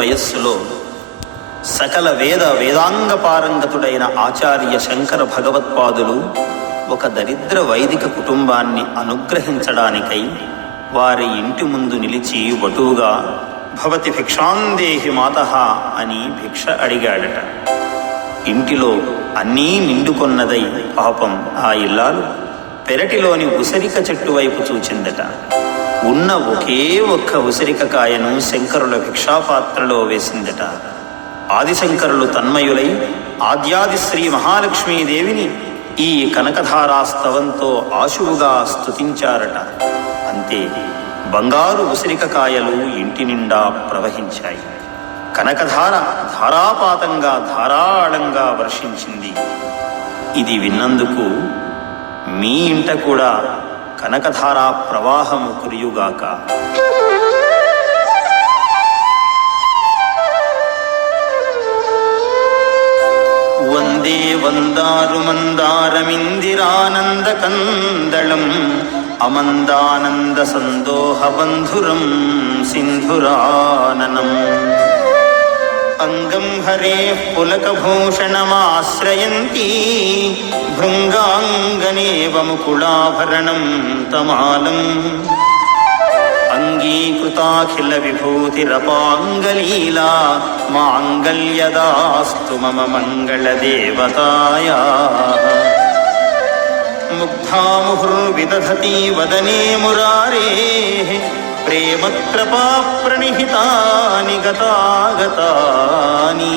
వయస్సులో సకల వేదాంగ పారంగతుడైన ఆచార్య శంకర భగవత్పాదులు ఒక దరిద్ర వైదిక కుటుంబాన్ని అనుగ్రహించడానికై వారి ఇంటి ముందు నిలిచి వటువుగా భవతి భిక్షాందేహి మాతః అని భిక్ష అడిగాడట. ఇంటిలో అన్నీ నిండుకొన్నదై పాపం ఆ ఇల్లాలు పెరటిలోని ఉసిరిక చెట్టు వైపు చూచిందట. ఉన్న ఒకే ఒక్క ఉసిరిక కాయను శంకరుల భిక్షాపాత్రలో వేసిందట. ఆదిశంకరులు తన్మయులై ఆద్యాది శ్రీ మహాలక్ష్మీదేవిని ఈ కనకధారాస్తవంతో ఆశువుగా స్తుతించారట. అంతే, బంగారు ఉసిరిక కాయలు ఇంటి నిండా ప్రవహించాయి. కనకధార ధారాపాతంగా ధారాళంగా వర్షించింది. ఇది విన్నందుకు మీ ఇంట కూడా కనకధారా ప్రవాహము కురియుగాక. వందే వందారు మందారమిందిరానంద కందళం అమందానంద సందోహ బంధురం సింధురాననం అంగం హరే పులకభూషణమాశ్రయంతి భృంగాంగనేవ ముకుళాభరణం తమాలం అంగీకృతాఖిల విభూతిరపాంగలీలా మాంగళ్యదాస్తు మమ మంగళదేవతాయా ముగ్ధాముహుర్విదధతి వదనే మురారేః ప్రేమత్రపా ప్రణిహితాని గతాగతాని.